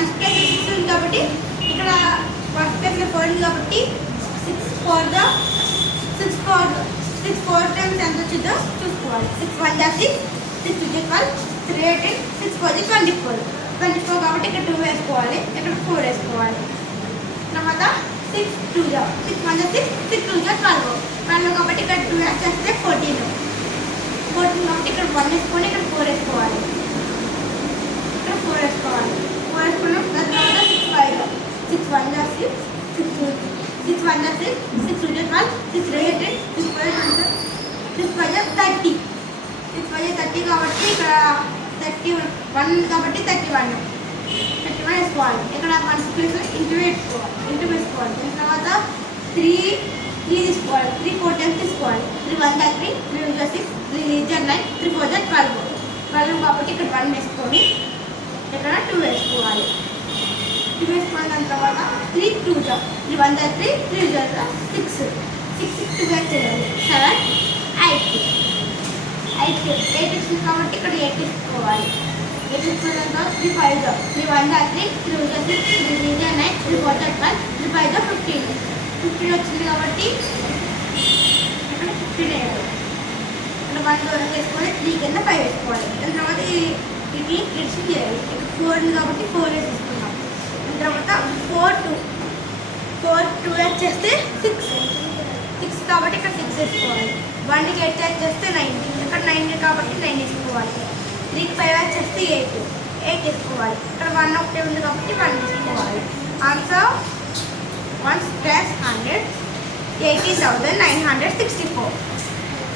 Ones place 6 ఉంది కాబట్టి ఇక్కడ వన్స్ ప్లేస్లో 4 ఉంది కాబట్టి 6 4 టైమ్స్ ఎంత వచ్చిందో చూసుకోవాలి. 6 1 6 6 2 12 3 18 6 4 24 కాబట్టి ఇక్కడ 2 వేసుకోవాలి, ఇక్కడ 4 వేసుకోవాలి. తర్వాత 6 2 6 1 6 6 2 12 కాబట్టి ఇక్కడ 2 వేస్తే 14 కాబట్టి ఇక్కడ 1 వేసుకొని ఇక్కడ 4 వేసుకోవాలి, ఇక్కడ 4 వేసుకోవాలి. 4 వేసుకున్నాం. దాని తర్వాత 6 5 6 1 6 6 1 6 6 2 12 6 3 18 6 5 6 5 30 6 5 30 కాబట్టి ఇక్కడ 31 కాబట్టి 31 వేసుకోవాలి. ఇక్కడ 1 ప్లేస్ ఇంటూ వేసుకోవాలి. దాని తర్వాత 3 తీసుకోవాలి. 3 4 టైమ్స్ తీసుకోవాలి. 3 1 3 3 6 3 9 3 4 12 కాబట్టి ఇక్కడ 1 వేసుకొని ఇక్కడ 2 వేసుకోవాలి. 2 వేసుకున్న దాని తర్వాత 3 2 3 1 3 3 6 6 2 వేసేయాలి. 7 8 ఇస్తుంది కాబట్టి ఇక్కడ 8 తీసుకోవాలి. 8 తీసుకున్న తర్వాత 3 5 3 1 3 3 6 3 9 3 4 12 3 5 15 15 వచ్చింది కాబట్టి ఇక్కడ 15 వేయాలి. ఇక్కడ 1 దూరం వేసుకొని 3 కింద 5 వేసుకోవాలి. దాని తర్వాత ఇది రిడ్స్ చేయాలి. ఇక్కడ 4 ఉంది కాబట్టి 4 వేసేసుకున్నాం. దాని తర్వాత 4 2 చేస్తే 6 కాబట్టి ఇక్కడ 6 వేసుకోవాలి. 1కి 8 యాడ్ చేస్తే 9 ఇక్కడ 9 కాబట్టి 9 వేసుకోవాలి. 3కి 5 యాడ్ చేస్తే 8 వేసుకోవాలి. ఇక్కడ 1 ఒకటే ఉంది కాబట్టి 1 వేసుకోవాలి. ఆన్సర్ 1 + 100 18,964.